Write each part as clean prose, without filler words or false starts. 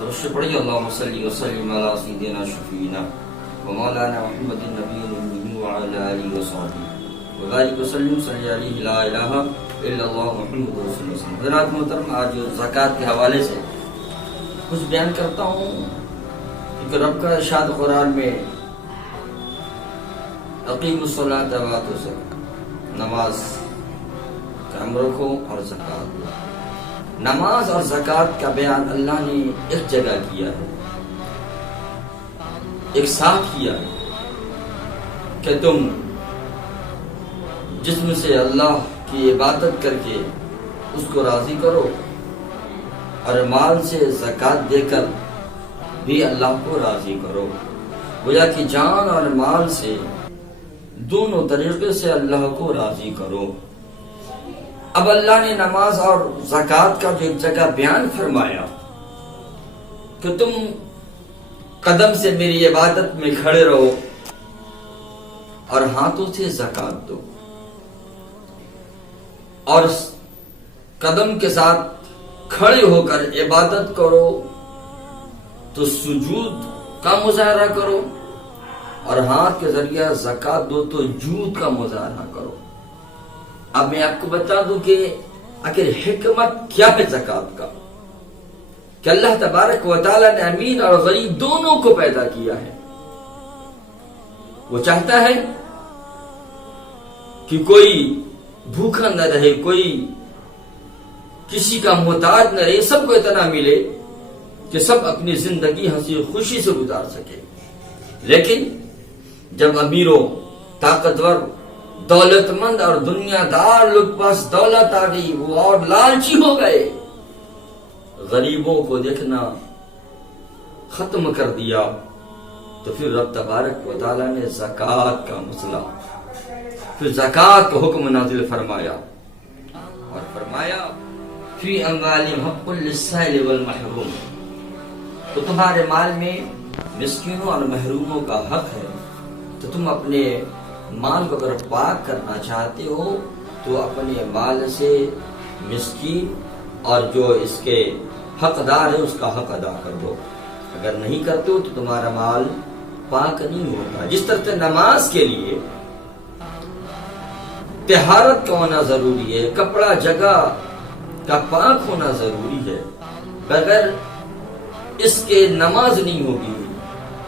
درست پڑھیے اللہم صلی وسلم علی سیدنا شفینا و مولانا محمد النبی الامین وعلی آلہ وصحبہ وبارک وسلم صلی علیہ لا الہ الا اللہ محمد رسول اللہ. حضرات محترم، آج زکوٰۃ کے حوالے سے کچھ بیان کرتا ہوں کہ رب کا ارشاد قرآن میں اقیموا الصلاۃ وآتوا الزکاۃ، نماز قائم رکھو اور زکوٰۃ دو. نماز اور زکوٰۃ کا بیان اللہ نے ایک جگہ کیا ہے، ایک ساتھ کیا ہے کہ تم جسم سے اللہ کی عبادت کر کے اس کو راضی کرو اور مال سے زکوٰۃ دے کر بھی اللہ کو راضی کرو. گویا کہ جان اور مال سے دونوں طریقے سے اللہ کو راضی کرو. اب اللہ نے نماز اور زکوٰۃ کا جو ایک جگہ بیان فرمایا کہ تم قدم سے میری عبادت میں کھڑے رہو اور ہاتھوں سے زکوٰۃ دو، اور قدم کے ساتھ کھڑے ہو کر عبادت کرو تو سجود کا مظاہرہ کرو، اور ہاتھ کے ذریعہ زکوٰۃ دو تو جود کا مظاہرہ کرو. اب میں آپ کو بتا دوں کہ آخر حکمت کیا ہے زکوٰۃ کا، کہ اللہ تبارک و تعالیٰ نے امین اور غریب دونوں کو پیدا کیا ہے. وہ چاہتا ہے کہ کوئی بھوکا نہ رہے، کوئی کسی کا محتاج نہ رہے، سب کو اتنا ملے کہ سب اپنی زندگی ہنسی خوشی سے گزار سکے. لیکن جب امیروں، طاقتور، دولت مند اور دنیا دار لوگ پاس دولت آ گئی، وہ اور لالچی ہو گئے، غریبوں کو دیکھنا ختم کر دیا، تو پھر رب تبارک و تعالیٰ نے زکوٰۃ کا مسئلہ، پھر زکوٰۃ کا حکم نازل فرمایا اور فرمایا فی اموالہم حق للسائل والمحروم. تو تمہارے مال میں مسکینوں اور محروموں کا حق ہے، تو تم اپنے مال کو اگر پاک کرنا چاہتے ہو تو اپنے مال سے مسکین اور جو اس کے حقدار ہے اس کا حق ادا کر دو. اگر نہیں کرتے ہو تو تمہارا مال پاک نہیں ہوتا. جس طرح سے نماز کے لیے طہارت کا ہونا ضروری ہے، کپڑا جگہ کا پاک ہونا ضروری ہے، بغیر اس کے نماز نہیں ہوگی،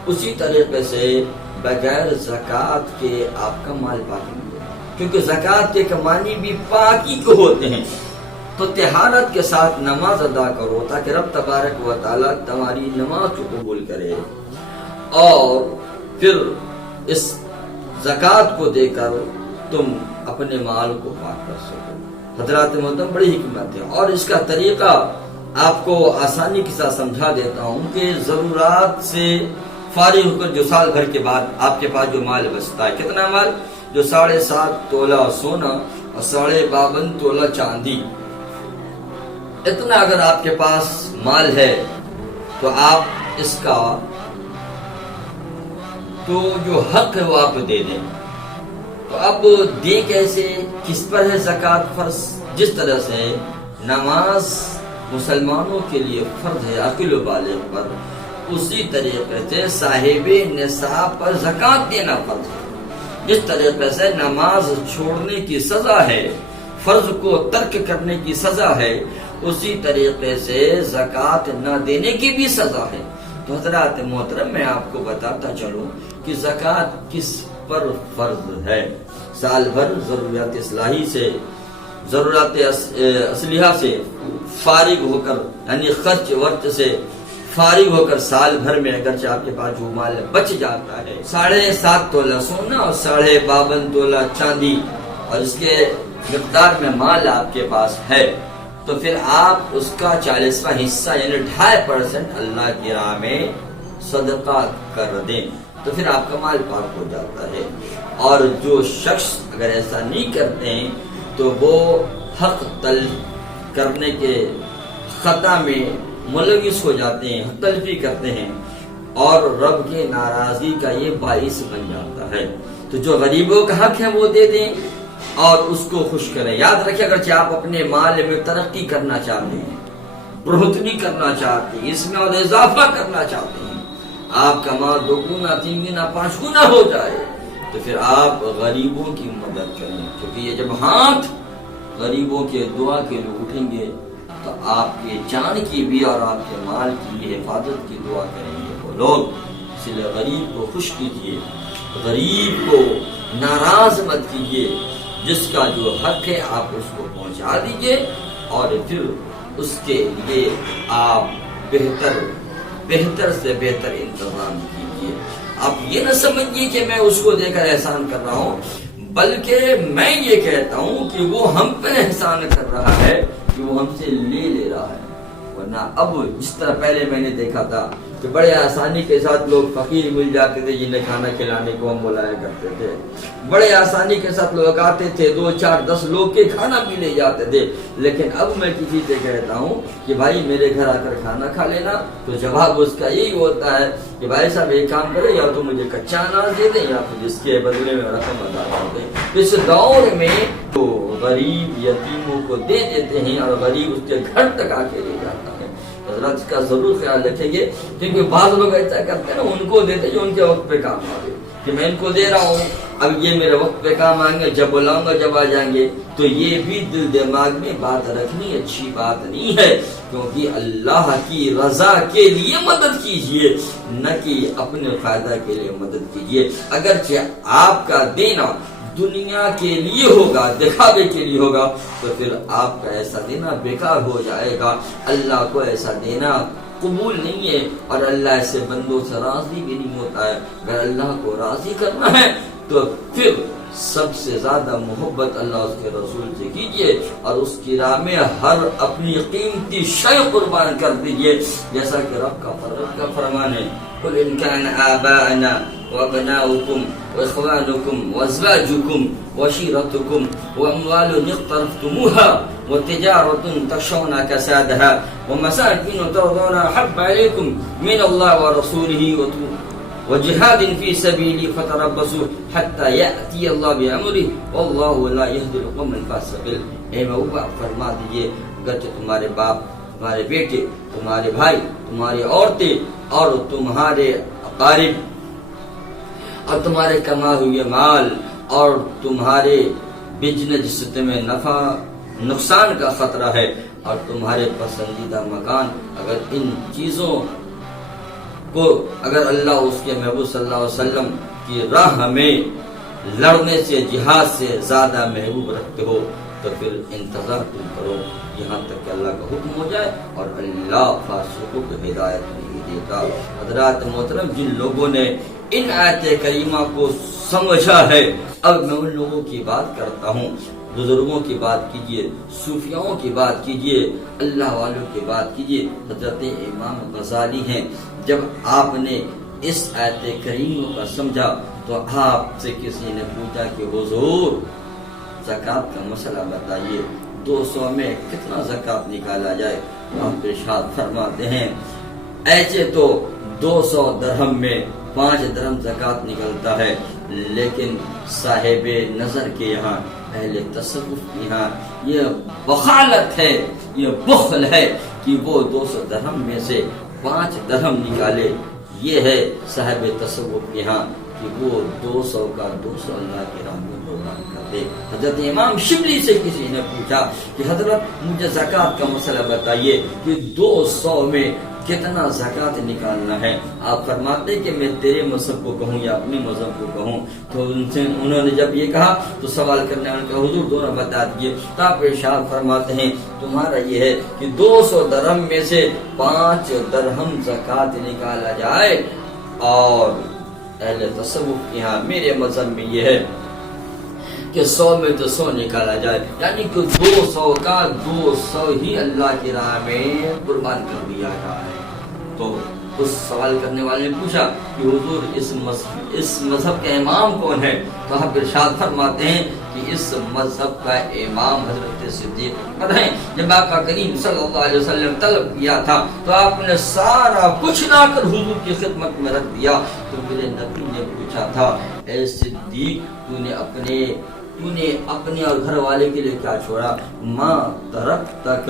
اسی طریقے سے بغیر زکوٰۃ کے آپ کا مال پاک نہیں ہوگا، کیونکہ زکوٰۃ کے معنی بھی پاکی کو ہوتے ہیں. تو طہارت کے ساتھ نماز ادا کرو تاکہ رب تبارک و تعالیٰ تمہاری نماز کو قبول کرے، اور پھر اس زکوٰۃ کو دے کر تم اپنے مال کو پاک کر سکو. حضرات محترم، بڑی حکمت ہے، اور اس کا طریقہ آپ کو آسانی کے ساتھ سمجھا دیتا ہوں کہ ضرورات سے فارغ ہو کر جو سال بھر کے بعد آپ کے پاس جو مال بچتا ہے، کتنا مال؟ جو 7.5 تولہ سونا اور 52.5 تولہ چاندی، اتنا اگر آپ کے پاس مال ہے تو آپ اس کا تو جو حق ہے وہ آپ دے دیں. تو اب دیں کیسے، کس پر ہے زکوٰۃ فرض؟ جس طرح سے نماز مسلمانوں کے لیے فرض ہے عاقل و بالغ پر، اسی طریقے سے صاحب نصاب پر زکوٰۃ دینا فرض ہے. جس طریقے سے نماز چھوڑنے کی سزا ہے، فرض کو ترک کرنے کی سزا ہے، اسی طریقے سے زکوٰۃ نہ دینے کی بھی سزا ہے. تو حضرات محترم، میں آپ کو بتاتا چلوں کہ زکوٰۃ کس پر فرض ہے. سال بھر ضروریات اصلاحی سے، ضرورت اصلیہ سے فارغ ہو کر، یعنی خرچ ورچ سے فارغ ہو کر سال بھر میں اگرچہ آپ کے پاس جو مال بچ جاتا ہے، 7.5 تولہ سونا اور 52.5 تولہ چاندی، اور اس کے مقدار میں مال آپ کے پاس ہے، تو پھر آپ اس کا 40واں حصہ یعنی 2.5% اللہ کی راہ میں صدقہ کر دیں، تو پھر آپ کا مال پاک ہو جاتا ہے. اور جو شخص اگر ایسا نہیں کرتے ہیں تو وہ حق تلف کرنے کے خطا میں ملوث ہو جاتے ہیں، حق تلفی کرتے ہیں، اور رب کے ناراضی کا یہ باعث بن جاتا ہے. تو جو غریبوں کا حق ہے وہ دے دیں اور اس کو خوش کریں. یاد رکھیں، اگرچہ آپ اپنے مال میں ترقی کرنا چاہتے ہیں بڑھوتری کرنا چاہتے ہیں، اس میں اور اضافہ کرنا چاہتے ہیں، آپ کا مال 2 گنا 3 گنا 5 گنا ہو جائے، تو پھر آپ غریبوں کی مدد کریں، کیونکہ یہ جب ہاتھ غریبوں کے دعا کے لیے اٹھیں گے تو آپ کے جان کی بھی اور آپ کے مال کی بھی حفاظت کی دعا کریں گے وہ لوگ۔ اس لیے غریب کو خوش کیجیے، غریب کو ناراض مت کیجیے، جس کا جو حق ہے آپ اس کو پہنچا دیجیے، اور پھر اس کے لیے آپ بہتر سے بہتر انتظام کیجیے۔ آپ یہ نہ سمجھیے کہ میں اس کو دے کر احسان کر رہا ہوں، بلکہ میں یہ کہتا ہوں کہ وہ ہم پر احسان کر رہا ہے کہ وہ ہم سے لے رہا ہے۔ ورنہ اب جس طرح پہلے میں نے دیکھا تھا کہ بڑے آسانی کے ساتھ لوگ فقیر مل جاتے تھے جنہیں کھانا کھلانے کو ہم بلایا کرتے تھے، بڑے آسانی کے ساتھ لوگ آتے تھے، 2 4 10 لوگ کے کھانا بھی لے جاتے تھے۔ لیکن اب میں کسی سے کہتا ہوں کہ بھائی میرے گھر آ کر کھانا کھا لینا، تو جواب اس کا یہی ہوتا ہے کہ بھائی صاحب ایک کام کرے، یا تو مجھے کچا اناج دے دیں یا پھر جس کے بدلے میں رقم ادا کر دیں۔ اس دور میں تو غریب یتیموں کو دے دیتے ہیں اور غریب اس کے گھر تک آ کے لے جاتا ہے۔ حضرات اس کا ضرور خیال رکھیں گے، کیونکہ بعض لوگ ایسا کرتے ہیں نا، ان کو دیتے جو ان کے وقت پہ کام آ گئے، کہ میں ان کو دے رہا ہوں، اب یہ میرے وقت پہ کام آئیں گے، جب بلاؤں گا جب آ جائیں گے۔ تو یہ بھی دل دماغ میں بات رکھنی اچھی بات نہیں ہے، کیونکہ اللہ کی رضا کے لیے مدد کیجیے، نہ کہ اپنے فائدہ کے لیے مدد کیجیے۔ اگرچہ آپ کا دینا دنیا کے لیے ہوگا، دکھاوے کے لیے ہوگا، تو پھر آپ کا ایسا دینا بیکار ہو جائے گا۔ اللہ کو ایسا دینا قبول نہیں ہے، اور اللہ ایسے بندوں سے راضی بھی نہیں ہوتا ہے۔ اگر اللہ کو راضی کرنا ہے تو پھر سب سے زیادہ محبت اللہ اس کے رسول سے کیجیے، اور اس کی راہ میں ہر اپنی قیمتی شے قربان کر دیجیے، جیسا کہ رب کا فرمان ہے، قل ان كان آباءنا وابناؤكم واخوانكم وازواجكم وعشيرتكم واموال اقترفتموها وتجارة تخشون كسادها ومساكن ترضونها احب عليكم من الله ورسوله وجهاد في سبيله فتربصوا حتى يأتي الله بأمره والله لا يهدي القوم الفاسقين۔ اے محبوب فرما دیجئے، اگرچہ تمہارے باپ، تمہارے بیٹے، تمہارے بھائی، تمہاری عورتیں اور تمہارے اقارب اور تمہارے کمائے ہوئے مال اور تمہارے بزنس جس سے تمہیں نفع نقصان کا خطرہ ہے اور تمہارے پسندیدہ مکان، اگر ان چیزوں کو اگر اللہ اس کے محبوب صلی اللہ علیہ وسلم کی راہ میں لڑنے سے، جہاد سے زیادہ محبوب رکھتے ہو تو پھر انتظار تم کرو یہاں تک کہ اللہ کا حکم ہو جائے، اور اللہ فاسقوں کو ہدایت نہیں دیتا۔ حضرات محترم، جن لوگوں نے ان آیت کریمہ کو سمجھا ہے، اب میں ان لوگوں کی بات کرتا ہوں، بزرگوں کی بات کیجئے، صوفیاؤں کی بات کیجئے، اللہ والوں کی بات کیجئے۔ حضرت امام غزالی ہیں، جب آپ نے اس آیت کریمہ کا سمجھا تو آپ سے کسی نے پوچھا کہ حضور زکوٰۃ کا مسئلہ بتائیے، 200 میں کتنا زکوٰۃ نکالا جائے؟ آپ ارشاد فرماتے ہیں ایسے تو 200 درہم میں 5 درہم زکوٰۃ نکلتا ہے، لیکن صاحب نظر کے یہاں، اہل تصوف کے یہاں یہ بخالت ہے، یہ بخل ہے کہ وہ 200 درہم میں سے 5 درہم نکالے۔ یہ ہے صاحب تصوف کے یہاں کہ وہ 200 کا 200 اللہ کی راہ میں قربان کر دے۔ حضرت امام شبلی سے کسی نے پوچھا کہ حضرت مجھے زکوٰۃ کا مسئلہ بتائیے کہ 200 میں کتنا زکوٰۃ نکالنا ہے؟ آپ فرماتے کہ میں تیرے مذہب کو کہوں یا اپنے مذہب کو کہوں؟ تو انہوں نے جب یہ کہا تو سوال کرنے والے کہ حضور دونوں بتا دیجیے۔ تو آپ ارشاد فرماتے ہیں تمہارا یہ ہے کہ 200 درہم میں سے 5 درہم زکوٰۃ نکالا جائے، اور اہل تصوف کے یہاں میرے مذہب میں یہ ہے کہ 100 میں تو 100 نکالا جائے، یعنی کہ 200 کا 200 ہی اللہ کی راہ میں قربان کر دیا جائے۔ تو اس سوال کرنے والے نے پوچھا کہ حضور اس مذہب کا امام کون ہے؟ تو آپ ارشاد فرماتے ہیں کہ اس مذہب کا امام حضرت صدیق اکبر ہیں۔ جب آقا کریم صلی اللہ علیہ وسلم طلب کیا تھا تو آپ نے سارا کچھ لا کر حضور کی خدمت میں رکھ دیا۔ تو میرے نبی نے پوچھا تھا اے صدیق تو نے اپنے اور گھر والے کے لیے کیا چھوڑا؟ ماں ترکتک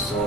100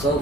100